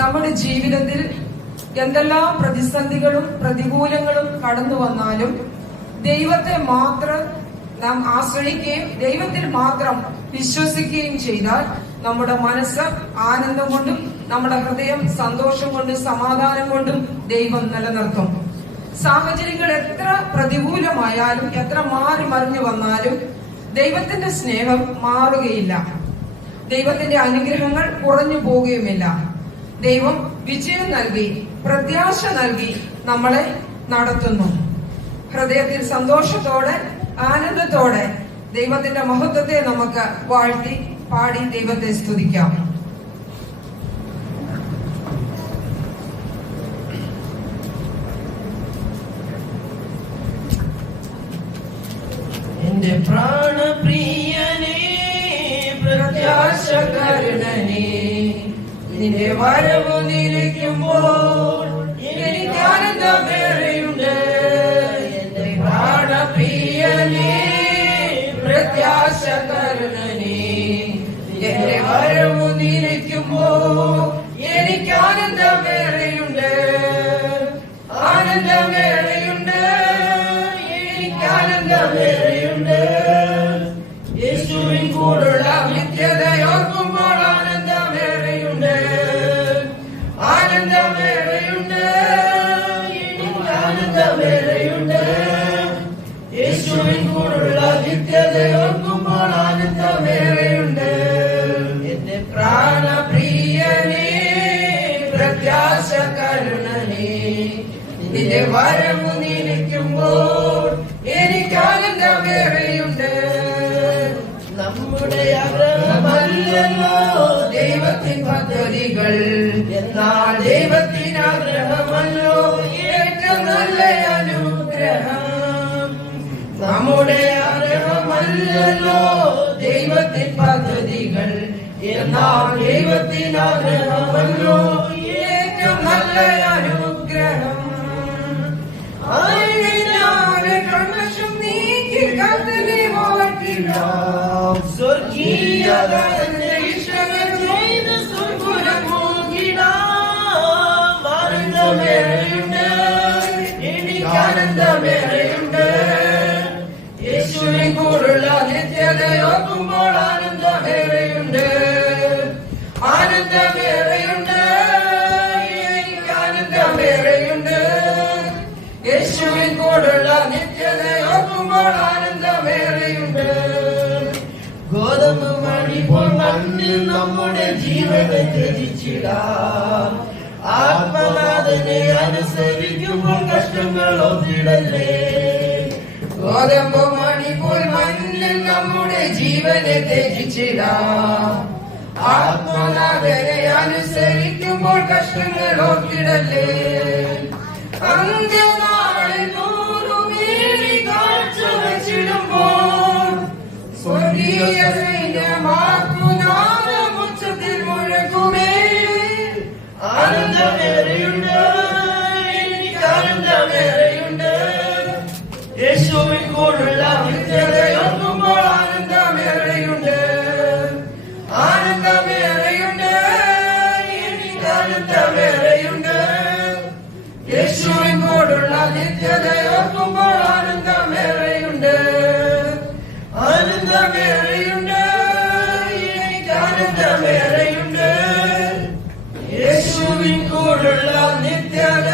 നമ്മുടെ ജീവിതത്തിൽ എന്തെല്ലാം പ്രതിസന്ധികളും പ്രതികൂലങ്ങളും കടന്നു വന്നാലും ദൈവത്തെ മാത്രം നാം ആശ്രയിക്കുകയും ദൈവത്തിൽ മാത്രം വിശ്വസിക്കുകയും ചെയ്താൽ നമ്മുടെ മനസ്സ് ആനന്ദം കൊണ്ടും നമ്മുടെ ഹൃദയം സന്തോഷം കൊണ്ടും സമാധാനം കൊണ്ടും ദൈവം നിലനിർത്തും. സാഹചര്യങ്ങൾ എത്ര പ്രതികൂലമായാലും എത്ര മാറി മറിഞ്ഞു വന്നാലും ദൈവത്തിന്റെ സ്നേഹം മാറുകയില്ല. ദൈവത്തിന്റെ അനുഗ്രഹങ്ങൾ കുറഞ്ഞു പോകുകയുമില്ല. ദൈവം വിജയം നൽകി പ്രത്യാശ നൽകി നമ്മളെ നടത്തുന്നു. ഹൃദയത്തിൽ സന്തോഷത്തോടെ ആനന്ദത്തോടെ ദൈവത്തിന്റെ മഹത്വത്തെ നമുക്ക് വാഴ്ത്തി പാടി ദൈവത്തെ സ്തുതിക്കാം. എന്റെ പ്രാണപ്രിയനേ, പ്രത്യാശകരുണനേ, നിന്റെ വരവു നിരക്കുമ്പോൾ എനിക്ക് ആനന്ദമേറെയുണ്ട്. എന്റെ പ്രാണപ്രിയനേ, പ്രത്യാശകരുണനേ, എന്റെ വരവു നിരക്കുമ്പോൾ എനിക്ക് ആനന്ദമേറെയുണ്ട്. ആനന്ദമേറെയുണ്ട്, എനിക്ക് ആനന്ദമേറെയുണ്ട്. യേശുവിൻ കൂടുള്ള നിത്യതയോർക്കുമ്പോൾ ആനന്ദമേറെയുണ്ട്. ആനന്ദമേറെയുണ്ട്, എനിക്ക് ആനന്ദമേറെയുണ്ട്. യേശുവിൻ കൂടുള്ള നിത്യതയോർക്കുമ്പോൾ ആനന്ദമേറെയുണ്ട്. എന്റെ പ്രാണപ്രിയനേ, പ്രത്യാശകരുണനേ, നിന്റെ വരവു നിരക്കുമ്പോൾ എനിക്ക് ആനന്ദമേറെയുണ്ട്. നമ്മുടെ ആഗ്രഹമല്ലല്ലോ ദൈവത്തിൻ പദ്ധതികൾ, എന്നാൽ ദൈവത്തിന് ആഗ്രഹമല്ലോ ഏറ്റവും നല്ല അനുഗ്രഹം. നമ്മുടെ ആഗ്രഹമല്ലല്ലോ ദൈവത്തിൻ പദ്ധതികൾ, എന്നാൽ ദൈവത്തിന് ആഗ്രഹമല്ലോ ഏറ്റവും നല്ല അനുഗ്രഹം. കൺവശം നീക്കി കത്തനെ മാറ്റിടാം. സ്വർഗീയത ഇഷ്ടങ്ങൾ ചെയ്ത് സ്വർഗുരം പോകിടാം. ആനന്ദമേറെയുണ്ട്, എനിക്ക് ആനന്ദമേറെയുണ്ട്. യേശുവിൻ കൂടുള്ള നിത്യതയോർക്കുമ്പോൾ ആനന്ദമേറെയുണ്ട്. ആനന്ദമേറെയുണ്ട്, എനിക്ക് ആനന്ദമേറെയുണ്ട്. യേശുവിൻ കൂടുള്ള നിത്യതയോർക്കുമ്പോൾ ആനന്ദമേറെയുണ്ട്. ഗോതമ്പ് മണി പോൽ മണ്ണിൽ നമ്മുടെ ജീവനെ ത്യജിച്ചിടാം. ആത്മനാഥനെ അനുസരിക്കുമ്പോൾ കഷ്ടങ്ങൾ ഒന്നിടല്ലേ. ഗോതമ്പ് മണി പോൽ മണ്ണിൽ നമ്മുടെ ജീവനെ ത്യജിച്ചിടാം. ആത്മനാഥനെ അനുസരിക്കുമ്പോൾ കഷ്ടങ്ങൾ ഓർത്തിടല്ലേ. അന്ത്യനാളിൽ നൂറുമേനി കാഴ്ച വച്ചിടുമ്പോൾ സ്വർഗീയ സൈന്യമാക്കുനാദമുച്ചത്തിൽ മുഴക്കുമേ. ആനന്ദമേറെയുണ്ട്, എനിക്ക് ആനന്ദമേറെയുണ്ട്. യേശുവിൻ കൂടുള്ള നിത്യതയോർക്കുമ്പോൾ ആനന്ദമേറെയുണ്ട്. ആനന്ദമേറെയുണ്ട്, എനിക്ക് ആനന്ദമേറെയുണ്ട്. യേശുവിൻ കൂടുള്ള നിത്യതയോർക്കുമ്പോൾ ആനന്ദമേറെയുണ്ട്. ആനന്ദമേറെയുണ്ട്, എനിക്ക് ആനന്ദമേറെയുണ്ട്. യേശുവിൻ കൂടുള്ള നിത്യത